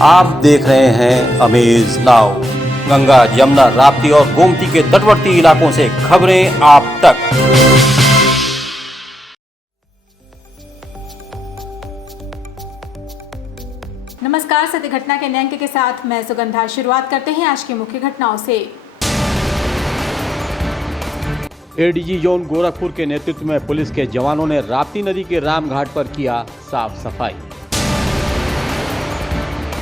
आप देख रहे हैं अमेज नाउ। गंगा, यमुना, राप्ती और गोमती के तटवर्ती इलाकों से खबरें आप तक। नमस्कार, सत्य घटना के नए अंक के साथ मैं सुगंधा। शुरुआत करते हैं आज की मुख्य घटनाओं से। एडीजी जोन गोरखपुर के नेतृत्व में पुलिस के जवानों ने राप्ती नदी के राम घाट पर किया साफ सफाई।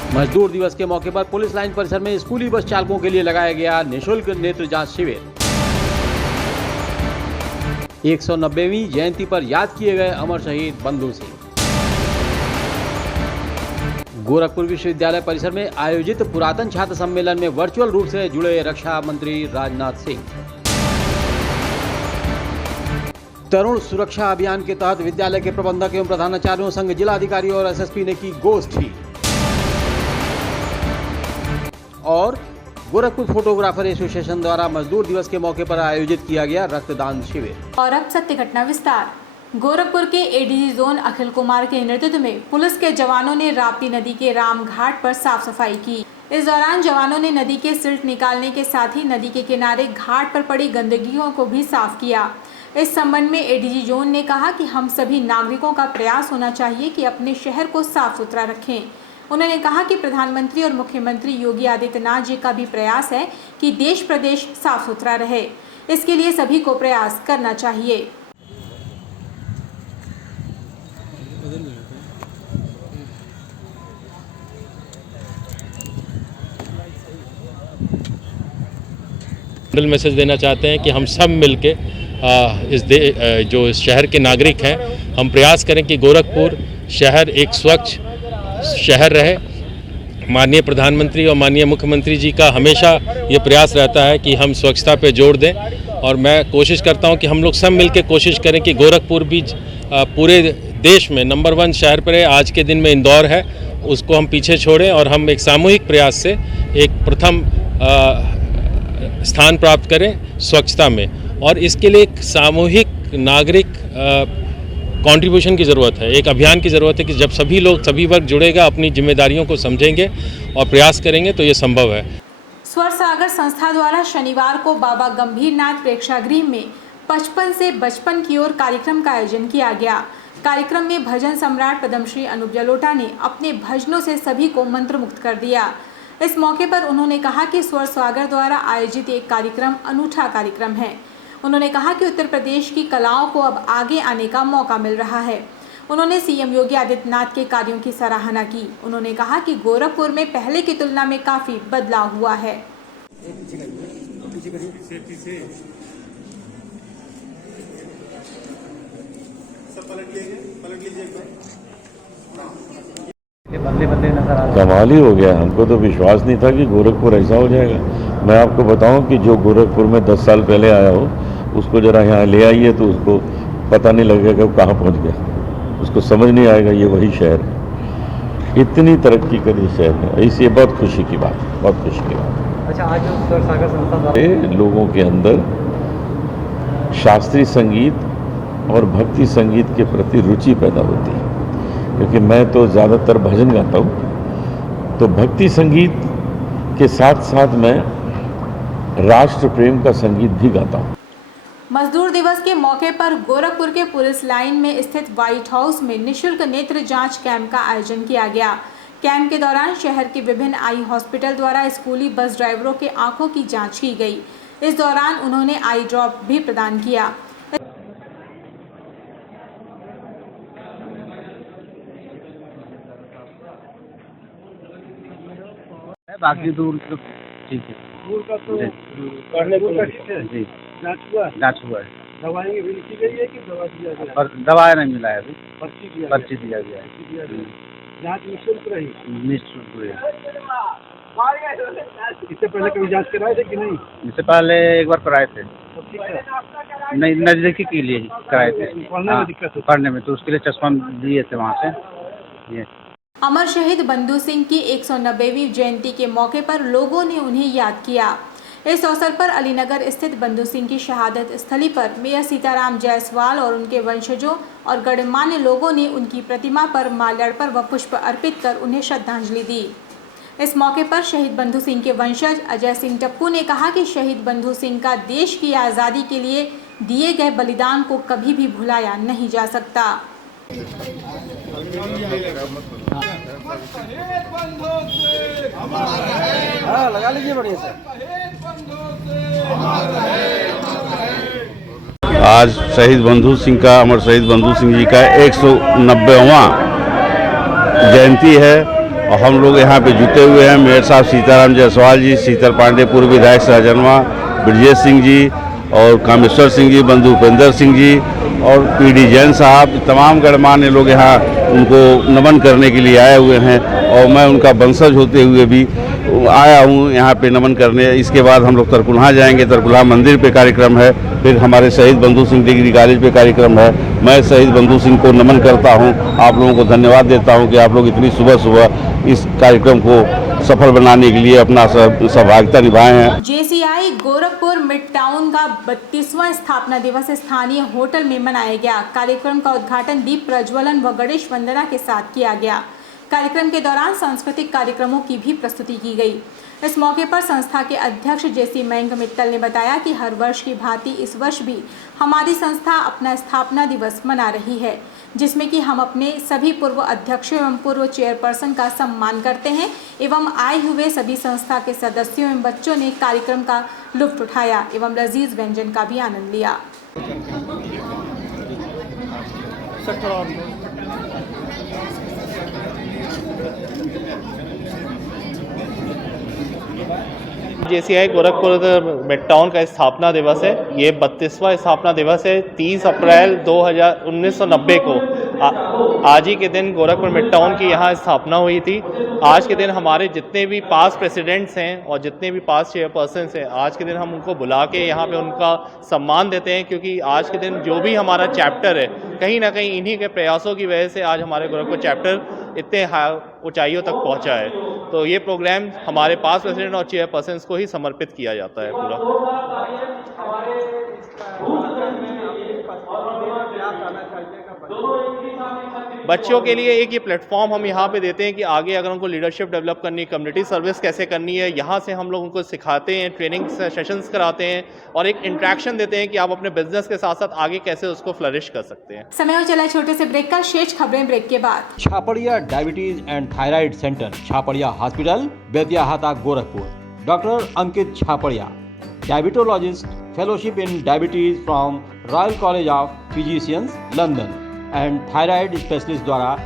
मजदूर दिवस के मौके पर पुलिस लाइन परिसर में स्कूली बस चालकों के लिए लगाया गया निःशुल्क नेत्र जांच शिविर। 190वीं जयंती पर याद किए गए अमर शहीद बंधु सिंह। गोरखपुर विश्वविद्यालय परिसर में आयोजित पुरातन छात्र सम्मेलन में वर्चुअल रूप से जुड़े रक्षा मंत्री राजनाथ सिंह। तरुण सुरक्षा अभियान के तहत विद्यालय के प्रबंधक एवं प्रधानाचार्यों संग जिलाधिकारी और एसएसपी ने की गोष्ठी। और गोरखपुर फोटोग्राफर एसोसिएशन द्वारा मजदूर दिवस के मौके पर आयोजित किया गया रक्तदान शिविर। और अब सत्य घटना विस्तार। गोरखपुर के एडीजी जोन अखिल कुमार के नेतृत्व में पुलिस के जवानों ने राप्ती नदी के राम घाट पर साफ सफाई की। इस दौरान जवानों ने नदी के सिल्ट निकालने के साथ ही नदी के किनारे घाट पर पड़ी गंदगियों को भी साफ किया। इस संबंध में एडीजी जोन ने कहा कि हम सभी नागरिकों का प्रयास होना चाहिए कि अपने शहर को साफ सुथरा रखें। उन्होंने कहा कि प्रधानमंत्री और मुख्यमंत्री योगी आदित्यनाथ जी का भी प्रयास है कि देश प्रदेश साफ सुथरा रहे। इसके लिए सभी को प्रयास करना चाहिए। मैसेज देना चाहते हैं कि हम सब मिलके जो इस शहर के नागरिक हैं, हम प्रयास करें कि गोरखपुर शहर एक स्वच्छ शहर रहे। माननीय प्रधानमंत्री और माननीय मुख्यमंत्री जी का हमेशा ये प्रयास रहता है कि हम स्वच्छता पे जोर दें, और मैं कोशिश करता हूं कि हम लोग सब मिलकर कोशिश करें कि गोरखपुर भी पूरे देश में नंबर 1 शहर पर है। आज के दिन में इंदौर है, उसको हम पीछे छोड़ें और हम एक सामूहिक प्रयास से एक प्रथम स्थान प्राप्त करें स्वच्छता में। और इसके लिए एक सामूहिक नागरिक कंट्रीब्यूशन की ज़रूरत है, एक अभियान की ज़रूरत है कि जब सभी लोग, सभी वर्ग जुड़ेगा, अपनी जिम्मेदारियों को समझेंगे और प्रयास करेंगे तो ये संभव है। स्वर सागर संस्था द्वारा शनिवार को बाबा गंभीरनाथ प्रेक्षागृह में 55 से बचपन की ओर कार्यक्रम का आयोजन किया गया। कार्यक्रम में भजन सम्राट पद्मश्री अनूप जलोटा ने अपने भजनों से सभी को मंत्रमुग्ध कर दिया। इस मौके पर उन्होंने कहा कि स्वर सागर द्वारा आयोजित एक कार्यक्रम अनूठा कार्यक्रम है। उन्होंने कहा कि उत्तर प्रदेश की कलाओं को अब आगे आने का मौका मिल रहा है। उन्होंने सीएम योगी आदित्यनाथ के कार्यों की सराहना की। उन्होंने कहा कि गोरखपुर में पहले की तुलना में काफी बदलाव हुआ है। कमाल ही हो गया। हमको तो विश्वास नहीं था कि गोरखपुर ऐसा हो जाएगा। मैं आपको बताऊं कि जो गोरखपुर में 10 साल पहले आया हो, उसको जरा यहाँ ले आइए तो उसको पता नहीं लगेगा कि वो कहाँ पहुँच गया। उसको समझ नहीं आएगा ये वही शहर है। इतनी तरक्की करी शहर ने, इसलिए बहुत खुशी की बात, बहुत खुशी की बात। अच्छा, आज स्वर सागर संस्था लोगों के अंदर शास्त्रीय संगीत और भक्ति संगीत के प्रति रुचि पैदा होती है, क्योंकि मैं तो ज़्यादातर भजन गाता हूँ, तो भक्ति संगीत के साथ साथ मैं राष्ट्र प्रेम का संगीत भी गाता हूँ। मजदूर दिवस के मौके पर गोरखपुर के पुलिस लाइन में स्थित व्हाइट हाउस में निःशुल्क नेत्र जांच कैंप का आयोजन किया गया। कैंप के दौरान शहर के विभिन्न आई हॉस्पिटल द्वारा स्कूली बस ड्राइवरों के आंखों की जांच की गई। इस दौरान उन्होंने आई ड्रॉप भी प्रदान किया। बाकी दूर तो ठीक है। जांच हुआ है। दवाएं भी लिखी गई है कि दवा दिया गया है? पर दवा नहीं मिला है अभी, पर्ची दिया गया है। जांच निःशुल्क रही। निःशुल्क हुई। इससे पहले कभी जांच कराए थे कि नहीं? इससे पहले एक बार कराए थे, सब ठीक है? नहीं नजदीकी के लिए कराए थे। पढ़ने में दिक्कत होती? पढ़ने में तो उसके लिए चश्मा दिए थे वहाँ से। ये अमर शहीद बंधु सिंह की 190वीं जयंती के मौके पर लोगों ने उन्हें याद किया। इस अवसर पर अलीनगर स्थित बंधु सिंह की शहादत स्थली पर मेयर सीताराम जायसवाल और उनके वंशजों और गणमान्य लोगों ने उनकी प्रतिमा पर माल्यार्पण व पुष्प अर्पित कर उन्हें श्रद्धांजलि दी। इस मौके पर शहीद बंधु सिंह के वंशज अजय सिंह टप्पू ने कहा कि शहीद बंधु सिंह का देश की आज़ादी के लिए दिए गए बलिदान को कभी भी भुलाया नहीं जा सकता। हाँ, लगा लीजिए बढ़िया से। आज शहीद बंधु सिंह का, अमर शहीद बंधु सिंह जी का 190वां जयंती है और हम लोग यहाँ पे जुटे हुए हैं। मेयर साहब सीताराम जायसवाल जी, शीतल पांडे पूर्व विधायक सहजनवा, ब्रजेश सिंह जी और कामेश्वर सिंह जी, बंधु उपेंद्र सिंह जी और पीडी जैन साहब, तमाम गणमान्य लोग यहाँ उनको नमन करने के लिए आए हुए हैं और मैं उनका वंशज होते हुए भी आया हूँ यहाँ पे नमन करने। इसके बाद हम लोग तरकुलहा जाएंगे, तरकुलहा मंदिर पे कार्यक्रम है, फिर हमारे शहीद बंधु सिंह डिग्री कॉलेज पे कार्यक्रम है। मैं शहीद बंधु सिंह को नमन करता हूँ, आप लोगों को धन्यवाद देता हूँ कि आप लोग इतनी सुबह सुबह इस कार्यक्रम को सफल बनाने के लिए अपना सहभागिता निभाए हैं। JCI गोरखपुर मिड टाउन का 32वां स्थापना दिवस स्थानीय होटल में मनाया गया। कार्यक्रम का उद्घाटन दीप प्रज्वलन व गणेश वंदना के साथ किया गया। कार्यक्रम के दौरान सांस्कृतिक कार्यक्रमों की भी प्रस्तुति की गई। इस मौके पर संस्था के अध्यक्ष JC मयंक मित्तल ने बताया कि हर वर्ष की भांति इस वर्ष भी हमारी संस्था अपना स्थापना दिवस मना रही है, जिसमें कि हम अपने सभी पूर्व अध्यक्षों एवं पूर्व चेयरपर्सन का सम्मान करते हैं एवं आए हुए सभी संस्था के सदस्यों एवं बच्चों ने कार्यक्रम का लुत्फ उठाया एवं लजीज व्यंजन का भी आनंद लिया। JCI गोरखपुर मिड टाउन का स्थापना दिवस है। ये 32वां स्थापना दिवस है। 30 अप्रैल 1990 को आज ही के दिन गोरखपुर मिड टाउन की यहाँ स्थापना हुई थी। आज के दिन हमारे जितने भी पास्ट प्रेसिडेंट्स हैं और जितने भी पास्ट चेयरपर्सन्स हैं, आज के दिन हम उनको बुला के यहाँ पे उनका सम्मान देते हैं, क्योंकि आज के दिन जो भी हमारा चैप्टर है, कहीं ना कहीं इन्हीं के प्रयासों की वजह से आज हमारे गोरखपुर चैप्टर इतने ऊंचाइयों तक पहुँचा है। तो ये प्रोग्राम हमारे पास्ट प्रेसिडेंट और चेयरपर्सन्स को ही समर्पित किया जाता है पूरा। बच्चों के लिए एक ये प्लेटफॉर्म हम यहाँ पे देते हैं कि आगे अगर उनको लीडरशिप डेवलप करनी है, कम्युनिटी सर्विस कैसे करनी है, यहाँ से हम लोग उनको सिखाते हैं, ट्रेनिंग सेशंस कराते हैं और एक इंट्रैक्शन देते हैं कि आप अपने बिजनेस के साथ साथ आगे कैसे उसको फ्लरिश कर सकते हैं। समय हो चला छोटे से ब्रेक का। शेष खबरें ब्रेक के बाद। Chhapadia diabetes and thyroid centre, Chhapariya hospital, Betiahata, Gorakhpur. Doctor Ankit Chhapadia, diabetologist, fellowship in diabetes from Royal College of Physicians, London and thyroid specialist द्वारा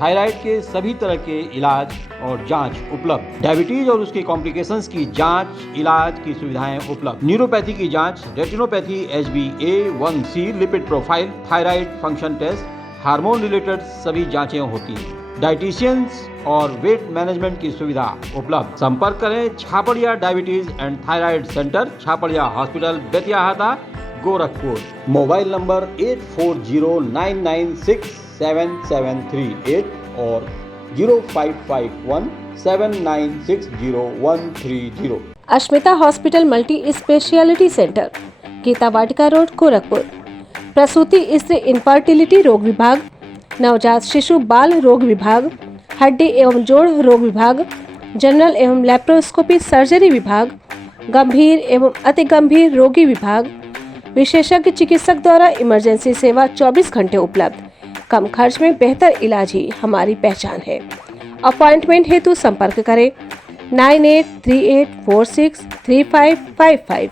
थायराइड के सभी तरह के इलाज और जांच उपलब्ध। डायबिटीज और उसके कॉम्प्लिकेशंस की जांच, इलाज की सुविधाएं उपलब्ध। न्यूरोपैथी की जांच, retinopathy, HbA1c, lipid profile, thyroid function test, hormone related सभी जांचें होती हैं। डाइटिशियंस और वेट मैनेजमेंट की सुविधा उपलब्ध। संपर्क करें Chhapadiya diabetes and thyroid centre, Chhapariya hospital, Betiahata, Gorakhpur. Mobile number 8409967738 और 05517960 Ashmita hospital multi speciality centre, Geeta Vatika road, Gorakhpur. प्रसूति स्त्री इनफर्टिलिटी रोग विभाग, नवजात शिशु बाल रोग विभाग, हड्डी एवं जोड़ रोग विभाग, जनरल एवं लैप्रोस्कोपी सर्जरी विभाग, गंभीर एवं अति गंभीर रोगी विभाग, विशेषज्ञ चिकित्सक द्वारा इमरजेंसी सेवा 24 घंटे उपलब्ध। कम खर्च में बेहतर इलाज ही हमारी पहचान है। अपॉइंटमेंट हेतु संपर्क करें 9838463555।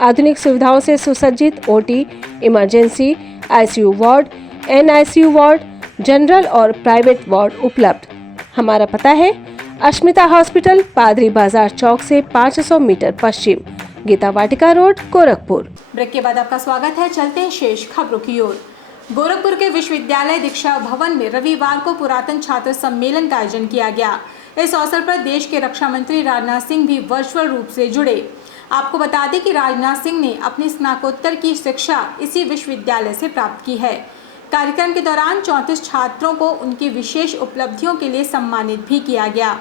आधुनिक सुविधाओं से सुसज्जित OT, emergency, ICU ward, NICU ward, general और प्राइवेट वार्ड उपलब्ध। हमारा पता है अश्मिता हॉस्पिटल, पादरी बाजार चौक से 500 मीटर पश्चिम, गीता वाटिका रोड, गोरखपुर। ब्रेक के बाद आपका स्वागत है। चलते हैं शेष खबरों की ओर। गोरखपुर के विश्वविद्यालय दीक्षा भवन में रविवार को पुरातन छात्र सम्मेलन का आयोजन किया गया। इस अवसर पर देश के रक्षा मंत्री राजनाथ सिंह भी वर्चुअल रूप से जुड़े। आपको बता दें कि राजनाथ सिंह ने अपनी स्नातकोत्तर की शिक्षा इसी विश्वविद्यालय से प्राप्त की है। कार्यक्रम के दौरान 34 छात्रों को उनकी विशेष उपलब्धियों के लिए सम्मानित भी किया गया।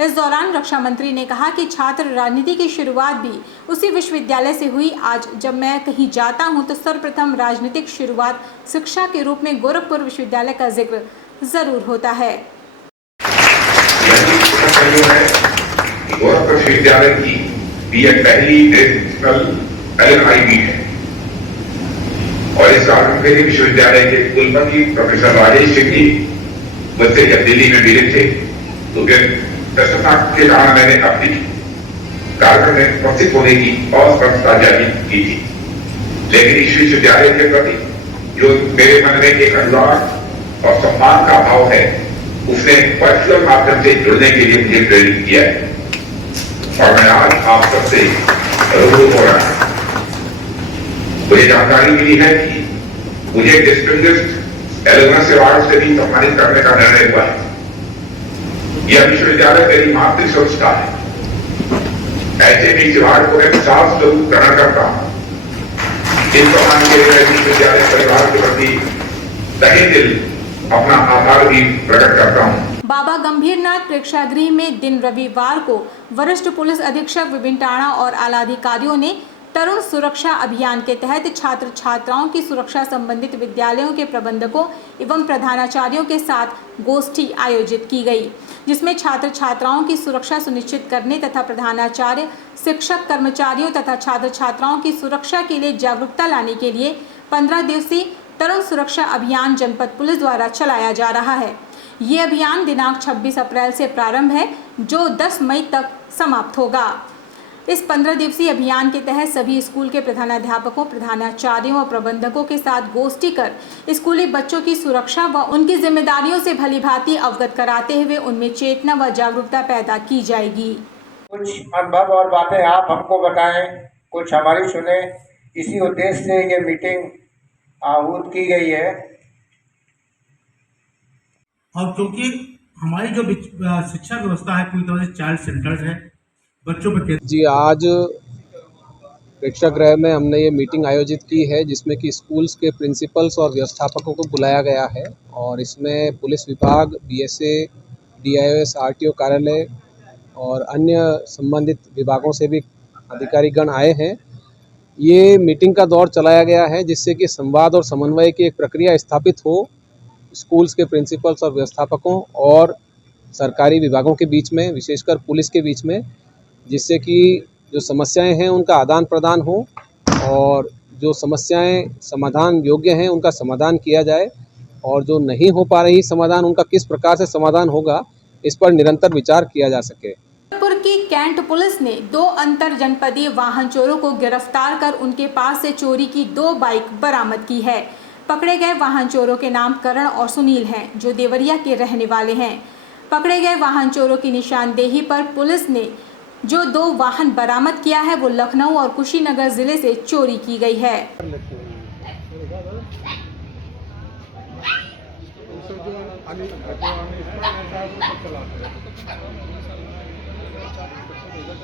इस दौरान रक्षा मंत्री ने कहा कि छात्र राजनीति की शुरुआत भी उसी विश्वविद्यालय से हुई। आज जब मैं कहीं जाता हूं तो सर्वप्रथम राजनीतिक शुरुआत शिक्षा के रूप में गोरखपुर विश्वविद्यालय का जिक्र जरूर होता है। यूँ है कि गोरखपुर विश्वविद्यालय की बीएड पहली नेशनल LMIB है और इस कारण मेरे विश्वविद्यालय के कुलपति प्रोफेसर राजेश सिंह जी मुझसे जब दिल्ली में मिले थे तो फिर व्यस्तता के कारण मैंने अपनी कार्यक्रम में उपस्थित होने की अस्पष्टता जारी की थी, लेकिन इस विश्वविद्यालय के प्रति जो मेरे मन में एक अनुराग और सम्मान का भाव है उसने वर्चुअल माध्यम से जुड़ने के लिए मुझे प्रेरित किया है और मैं आज आप सबसे रूबरू हो रहा हूं। मुझे जानकारी मिली है कि मुझे डिस्टिंग्विश्ड एलुमनस अवार्ड से भी सम्मानित करने का निर्णय हुआ है। यह विश्वविद्यालय मेरी मातृ संस्था है। ऐसे में इस अवार्ड को मैं साफ स्वरूप ग्रहण करता हूं। इस सम्मान के लिए विश्वविद्यालय परिवार के प्रति तहे दिल अपना आभार भी प्रकट करता हूं। बाबा गंभीरनाथ प्रेक्षागृह में दिन रविवार को वरिष्ठ पुलिस अधीक्षक विपिन टाणा और आला अधिकारियों ने तरुण सुरक्षा अभियान के तहत छात्र छात्राओं की सुरक्षा संबंधित विद्यालयों के प्रबंधकों एवं प्रधानाचार्यों के साथ गोष्ठी आयोजित की गई, जिसमें छात्र छात्राओं की सुरक्षा सुनिश्चित करने तथा प्रधानाचार्य, शिक्षक, कर्मचारियों तथा छात्र छात्राओं की सुरक्षा के लिए जागरूकता लाने के लिए 15 दिवसीय तरुण सुरक्षा अभियान जनपद पुलिस द्वारा चलाया जा रहा है। ये अभियान दिनांक 26 अप्रैल से प्रारंभ है जो 10 मई तक समाप्त होगा। इस 15 दिवसीय अभियान के तहत सभी स्कूल के प्रधानाध्यापकों, प्रधानाचार्यों और प्रबंधकों के साथ गोष्ठी कर स्कूली बच्चों की सुरक्षा व उनकी जिम्मेदारियों से भलीभांति अवगत कराते हुए उनमें चेतना व जागरूकता पैदा की जाएगी। कुछ अनुभव और बातें आप हमको बताएं, कुछ हमारी सुने। इसी उद्देश्य से ये मीटिंग आहूत की गई है। और क्योंकि हमारी जो शिक्षा व्यवस्था है पूरी तरह से चाइल्ड सेंटर्ड है, बच्चों पे जी आज प्रेक्षागृह में हमने ये मीटिंग आयोजित की है जिसमें कि स्कूल्स के प्रिंसिपल्स और व्यवस्थापकों को बुलाया गया है और इसमें पुलिस विभाग, BSA, DIOS, RTO कार्यालय और अन्य संबंधित विभागों से भी अधिकारीगण आए हैं। ये मीटिंग का दौर चलाया गया है जिससे कि संवाद और समन्वय की एक प्रक्रिया स्थापित हो स्कूल्स के प्रिंसिपल्स और व्यवस्थापकों और सरकारी विभागों के बीच में, विशेषकर पुलिस के बीच में, जिससे कि जो समस्याएं हैं उनका आदान प्रदान हो और जो समस्याएं समाधान योग्य हैं उनका समाधान किया जाए और जो नहीं हो पा रही समाधान उनका किस प्रकार से समाधान होगा इस पर निरंतर विचार किया जा सके। गोरखपुर की कैंट पुलिस ने 2 अंतर जनपदीय वाहन चोरों को गिरफ्तार कर उनके पास से चोरी की 2 बाइक बरामद की है। पकड़े गए वाहन चोरों के नाम करण और सुनील हैं जो देवरिया के रहने वाले हैं। पकड़े गए वाहन चोरों की निशानदेही पर पुलिस ने जो 2 वाहन बरामद किया है वो लखनऊ और कुशीनगर जिले से चोरी की गई है।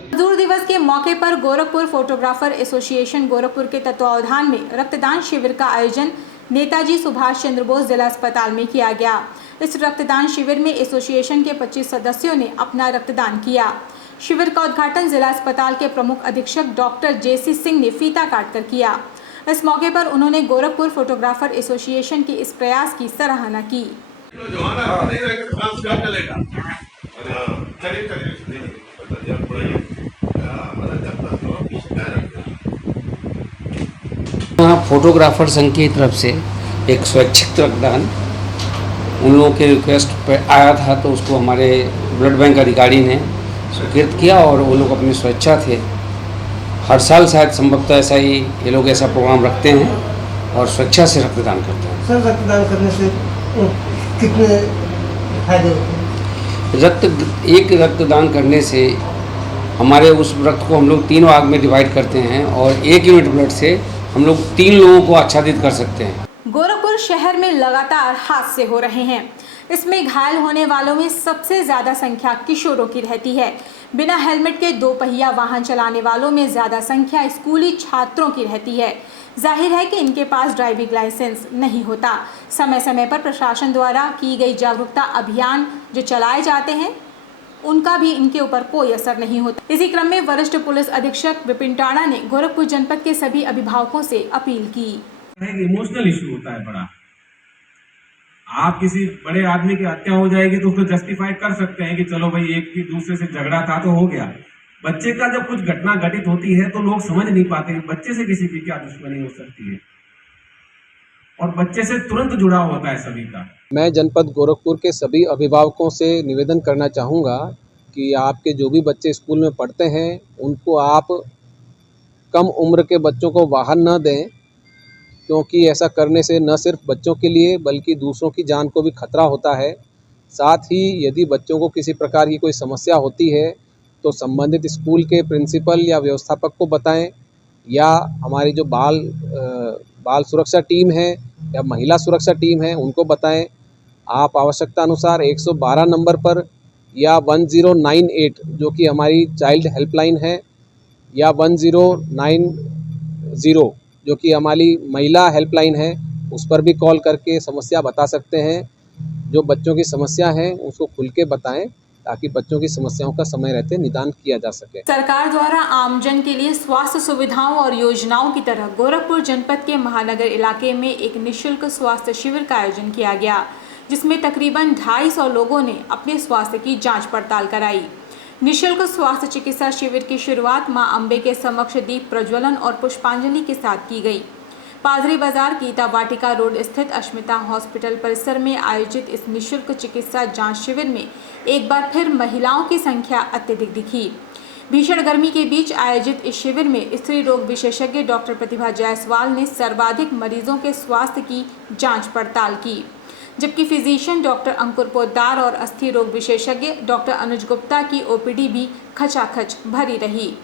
मजदूर दिवस के मौके पर गोरखपुर फोटोग्राफर एसोसिएशन गोरखपुर के तत्वावधान में रक्तदान शिविर का आयोजन नेताजी सुभाष चंद्र बोस जिला अस्पताल में किया गया। इस रक्तदान शिविर में एसोसिएशन के 25 सदस्यों ने अपना रक्तदान किया। शिविर का उद्घाटन जिला अस्पताल के प्रमुख अधीक्षक डॉक्टर JC सिंह ने फीता काटकर किया। इस मौके पर उन्होंने गोरखपुर फोटोग्राफर एसोसिएशन के इस प्रयास की सराहना की। फोटोग्राफर संघ की तरफ से एक स्वैच्छिक रक्तदान उन लोगों के रिक्वेस्ट पर आया था तो उसको हमारे ब्लड बैंक अधिकारी ने स्वीकृत किया और वो लोग अपनी स्वेच्छा थे। हर साल शायद संभवतः ऐसा ही ये लोग ऐसा प्रोग्राम रखते हैं और स्वेच्छा से रक्तदान करते हैं। सर, रक्तदान करने से कितने फायदे होते हैं? एक रक्तदान करने से हमारे उस रक्त को हम लोग 3 भाग में डिवाइड करते हैं और 1 यूनिट ब्लड से हम लोग 3 लोगों को आच्छादित कर सकते हैं। गोरखपुर शहर में लगातार हादसे हो रहे हैं। इसमें घायल होने वालों में सबसे ज्यादा संख्या किशोरों की रहती है। बिना हेलमेट के 2 पहिया वाहन चलाने वालों में ज्यादा संख्या स्कूली छात्रों की रहती है। जाहिर है कि इनके पास ड्राइविंग लाइसेंस नहीं होता। समय समय पर प्रशासन द्वारा की गई जागरूकता अभियान जो चलाए जाते हैं उनका भी इनके ऊपर कोई असर नहीं होता। इसी क्रम में वरिष्ठ पुलिस अधीक्षक विपिन टाणा ने गोरखपुर जनपद के सभी अभिभावकों से अपील की। एक इमोशनल इशू होता है बड़ा, आप किसी बड़े आदमी की हत्या हो जाएगी तो उसको जस्टिफाई कर सकते हैं कि चलो भाई एक की दूसरे से झगड़ा था तो हो गया। बच्चे का जब कुछ घटना घटित होती है तो लोग समझ नहीं पाते कि बच्चे से किसी की क्या दुश्मनी हो सकती है, और बच्चे से तुरंत जुड़ाव होता है सभी का। मैं जनपद गोरखपुर के सभी अभिभावकों से निवेदन करना चाहूँगा कि आपके जो भी बच्चे स्कूल में पढ़ते हैं उनको आप कम उम्र के बच्चों को बाहर न दें, क्योंकि ऐसा करने से न सिर्फ बच्चों के लिए बल्कि दूसरों की जान को भी खतरा होता है। साथ ही यदि बच्चों को किसी प्रकार की कोई समस्या होती है तो संबंधित स्कूल के प्रिंसिपल या व्यवस्थापक को बताएं, या हमारी जो बाल सुरक्षा टीम है या महिला सुरक्षा टीम है उनको बताएं। आप आवश्यकता अनुसार 112 नंबर पर या 1098 जो कि हमारी चाइल्ड हेल्पलाइन है, या 1090 जो कि हमारी महिला हेल्पलाइन है, उस पर भी कॉल करके समस्या बता सकते हैं। जो बच्चों की समस्या है उसको खुल के बताएं ताकि बच्चों की समस्याओं का समय रहते निदान किया जा सके। सरकार द्वारा आमजन के लिए स्वास्थ्य सुविधाओं और योजनाओं की तरह गोरखपुर जनपद के महानगर इलाके में एक निःशुल्क स्वास्थ्य शिविर का आयोजन किया गया, जिसमें तकरीबन 250 लोगों ने अपने स्वास्थ्य की जांच पड़ताल कराई। निःशुल्क स्वास्थ्य चिकित्सा शिविर की शुरुआत मां अम्बे के समक्ष दीप प्रज्वलन और पुष्पांजलि के साथ की गई। पादरी बाजार गीता वाटिका रोड स्थित अस्मिता हॉस्पिटल परिसर में आयोजित इस निःशुल्क चिकित्सा जांच शिविर में एक बार फिर महिलाओं की संख्या अत्यधिक दिखी। भीषण गर्मी के बीच आयोजित इस शिविर में स्त्री रोग विशेषज्ञ डॉक्टर प्रतिभा जायसवाल ने सर्वाधिक मरीजों के स्वास्थ्य की जांच पड़ताल की, जबकि फिजिशियन डॉक्टर अंकुर पोद्दार और अस्थि रोग विशेषज्ञ डॉक्टर अनुज गुप्ता की ओपीडी भी खचाखच भरी रही।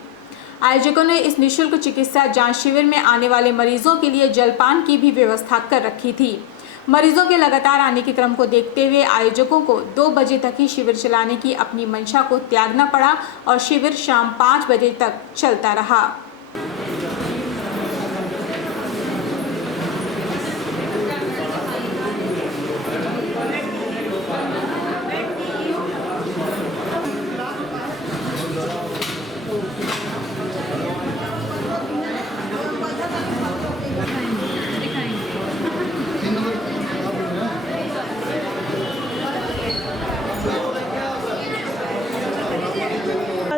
आयोजकों ने इस निःशुल्क चिकित्सा जांच शिविर में आने वाले मरीजों के लिए जलपान की भी व्यवस्था कर रखी थी। मरीजों के लगातार आने के क्रम को देखते हुए आयोजकों को 2 बजे तक ही शिविर चलाने की अपनी मंशा को त्यागना पड़ा और शिविर शाम 5 बजे तक चलता रहा।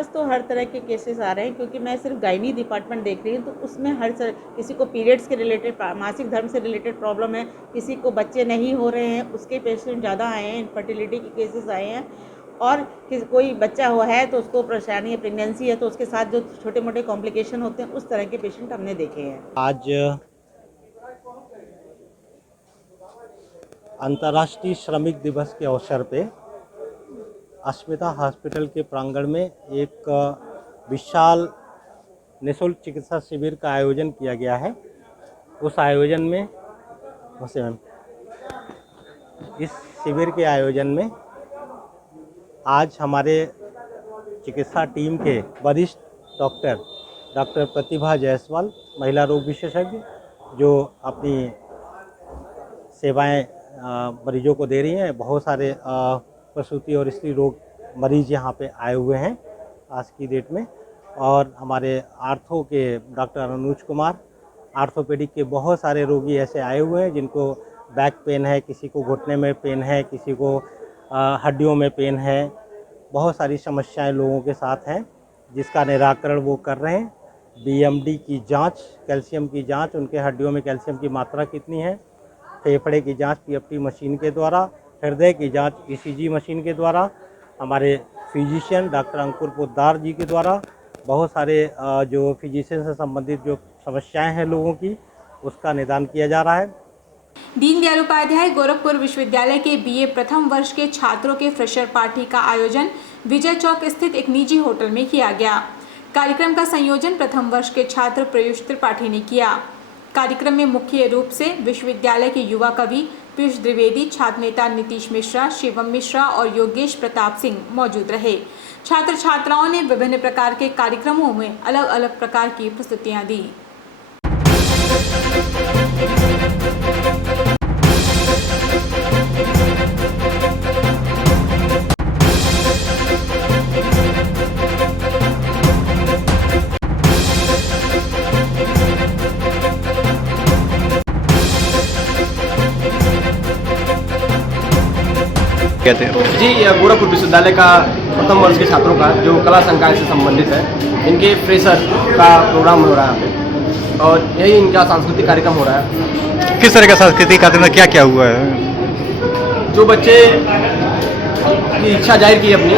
तो हर तरह के केसेस आ रहे हैं, क्योंकि मैं सिर्फ गायनी डिपार्टमेंट देख रही हूँ, तो उसमें हर किसी को पीरियड्स के रिलेटेड, मासिक धर्म से रिलेटेड प्रॉब्लम है, किसी को बच्चे नहीं हो रहे हैं उसके पेशेंट ज़्यादा आए हैं, इनफर्टिलिटी के केसेस आए हैं, और कोई बच्चा हुआ है तो उसको परेशानी है, प्रेगनेंसी है तो उसके साथ जो छोटे मोटे कॉम्प्लिकेशन होते हैं उस तरह के पेशेंट हमने देखे हैं। आज अंतर्राष्ट्रीय श्रमिक दिवस के अवसर पे अस्मिता हॉस्पिटल के प्रांगण में एक विशाल निःशुल्क चिकित्सा शिविर का आयोजन किया गया है। उस आयोजन में इस शिविर के आयोजन में आज हमारे चिकित्सा टीम के वरिष्ठ डॉक्टर प्रतिभा जायसवाल, महिला रोग विशेषज्ञ, जो अपनी सेवाएं मरीजों को दे रही हैं। बहुत सारे प्रसूति और स्त्री रोग मरीज यहाँ पे आए हुए हैं आज की डेट में, और हमारे आर्थो के डॉक्टर अनुज कुमार, आर्थोपेडिक के बहुत सारे रोगी ऐसे आए हुए हैं जिनको बैक पेन है, किसी को घुटने में पेन है, किसी को हड्डियों में पेन है। बहुत सारी समस्याएं लोगों के साथ हैं जिसका निराकरण वो कर रहे हैं। बीएमडी की जांच, कैल्शियम की जांच, उनके हड्डियों में कैल्शियम की मात्रा कितनी है, फेफड़े की जांच पीएफटी मशीन के द्वारा, हृदय की जांच ईसीजी मशीन के द्वारा, हमारे फिजिशियन डॉक्टर अंकुर पोद्दार जी के द्वारा, बहुत सारे जो फिजिशियन से संबंधित जो समस्याएं हैं लोगों की, उसका निदान किया जा रहा है। दीनदयाल उपाध्याय गोरखपुर विश्वविद्यालय के बीए प्रथम वर्ष के छात्रों के फ्रेशर पार्टी का आयोजन विजय चौक स्थित एक निजी होटल में किया गया। कार्यक्रम का संयोजन प्रथम वर्ष के छात्र प्रयुष त्रिपाठी ने किया। कार्यक्रम में मुख्य रूप से विश्वविद्यालय के युवा कवि पीयूष द्विवेदी, छात्र नेता नीतीश मिश्रा, शिवम मिश्रा और योगेश प्रताप सिंह मौजूद रहे। छात्र छात्राओं ने विभिन्न प्रकार के कार्यक्रमों में अलग अलग प्रकार की प्रस्तुतियां दी। कहते हैं जी, गोरखपुर विश्वविद्यालय का प्रथम वर्ष के छात्रों का जो कला संकाय से संबंधित है, इनके फ्रेशर का प्रोग्राम हो रहा है और यही इनका सांस्कृतिक कार्यक्रम हो रहा है। किस तरह का सांस्कृतिक कार्यक्रम, क्या क्या हुआ है? जो बच्चे की इच्छा जाहिर की अपनी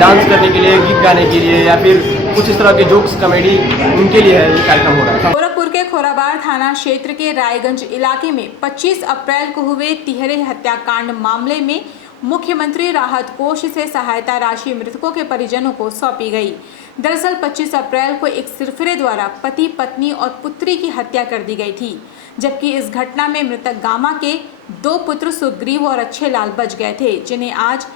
डांस करने के लिए, गीत गाने के लिए या फिर कुछ इस तरह के जोक्स कॉमेडी, उनके लिए ये कार्यक्रम हो रहा है। गोरखपुर के खोराबाड़ थाना क्षेत्र के रायगंज इलाके में 25 अप्रैल को हुए तिहरे हत्याकांड मामले में मुख्यमंत्री राहत कोष से सहायता राशि मृतकों के परिजनों को सौंपी गई। दरअसल 25 अप्रैल को एक सिरफिरे द्वारा पति, पत्नी और पुत्री की हत्या कर दी गई थी, जबकि इस घटना में मृतक गामा के 2 पुत्र सुग्रीव और अच्छे लाल बच गए थे, जिन्हें आज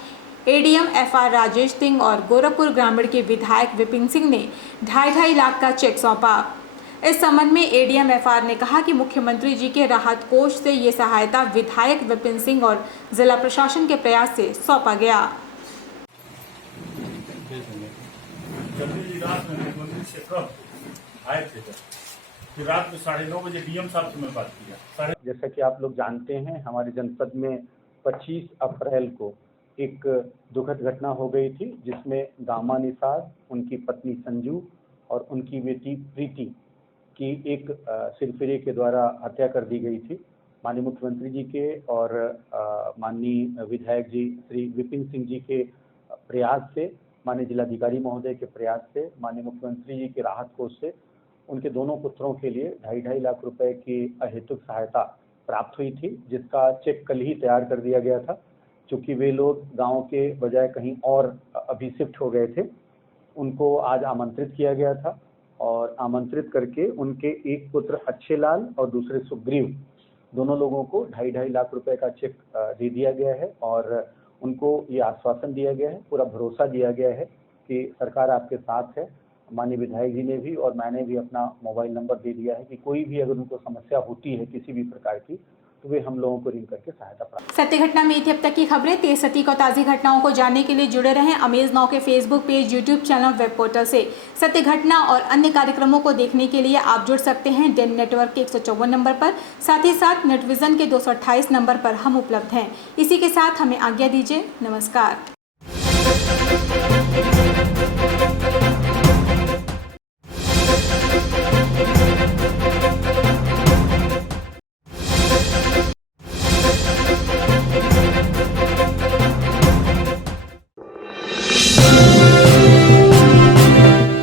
एडीएम FR राजेश सिंह और गोरखपुर ग्रामीण के विधायक विपिन सिंह ने 2.5 लाख का चेक सौंपा। इस संबंध में एडीएम FR ने कहा कि मुख्यमंत्री जी के राहत कोष से ये सहायता विधायक विपिन सिंह और जिला प्रशासन के प्रयास से सौंपा गया। रात में 9:30 बजे डीएम साहब से मैं बात किया। जैसा कि आप लोग जानते हैं, हमारे जनपद में 25 अप्रैल को एक दुखद घटना हो गई थी, जिसमें गामा निसार, उनकी पत्नी संजू और उनकी बेटी प्रीति की एक सिरफिरे के द्वारा हत्या कर दी गई थी। माननीय मुख्यमंत्री जी के और माननीय विधायक जी श्री विपिन सिंह जी के प्रयास से, माननीय जिलाधिकारी महोदय के प्रयास से, माननीय मुख्यमंत्री जी के राहत कोष से उनके दोनों पुत्रों के लिए 2.5 लाख रुपए की अहेतुक सहायता प्राप्त हुई थी, जिसका चेक कल ही तैयार कर दिया गया था। चूँकि वे लोग गांव के बजाय कहीं और अभी शिफ्ट हो गए थे, उनको आज आमंत्रित किया गया था और आमंत्रित करके उनके एक पुत्र अच्छे लाल और दूसरे सुग्रीव, दोनों लोगों को 2.5 लाख रुपए का चेक दे दिया गया है और उनको ये आश्वासन दिया गया है, पूरा भरोसा दिया गया है कि सरकार आपके साथ है। माननीय विधायक जी ने भी और मैंने भी अपना मोबाइल नंबर दे दिया है कि कोई भी अगर उनको समस्या होती है किसी भी प्रकार की, तो वे हम लोगों को रिंग करके सहायता प्राप्त। सत्य घटना में थी अब तक की खबरें। तेज सटीक और ताज़ी घटनाओं को जानने के लिए जुड़े रहें अमेज नाउ के Facebook page, YouTube channel, web portal से। सत्य घटना और अन्य कार्यक्रमों को देखने के लिए आप जुड़ सकते हैं डेन नेटवर्क के 154 नंबर पर, साथ ही साथ नेटविजन के 228 नंबर पर हम उपलब्ध हैं। इसी के साथ हमें आज्ञा दीजिए। नमस्कार।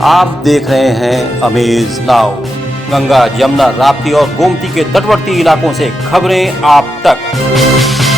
आप देख रहे हैं अमेज नाउ। गंगा, यमुना, राप्ती और गोमती के तटवर्ती इलाकों से खबरें आप तक।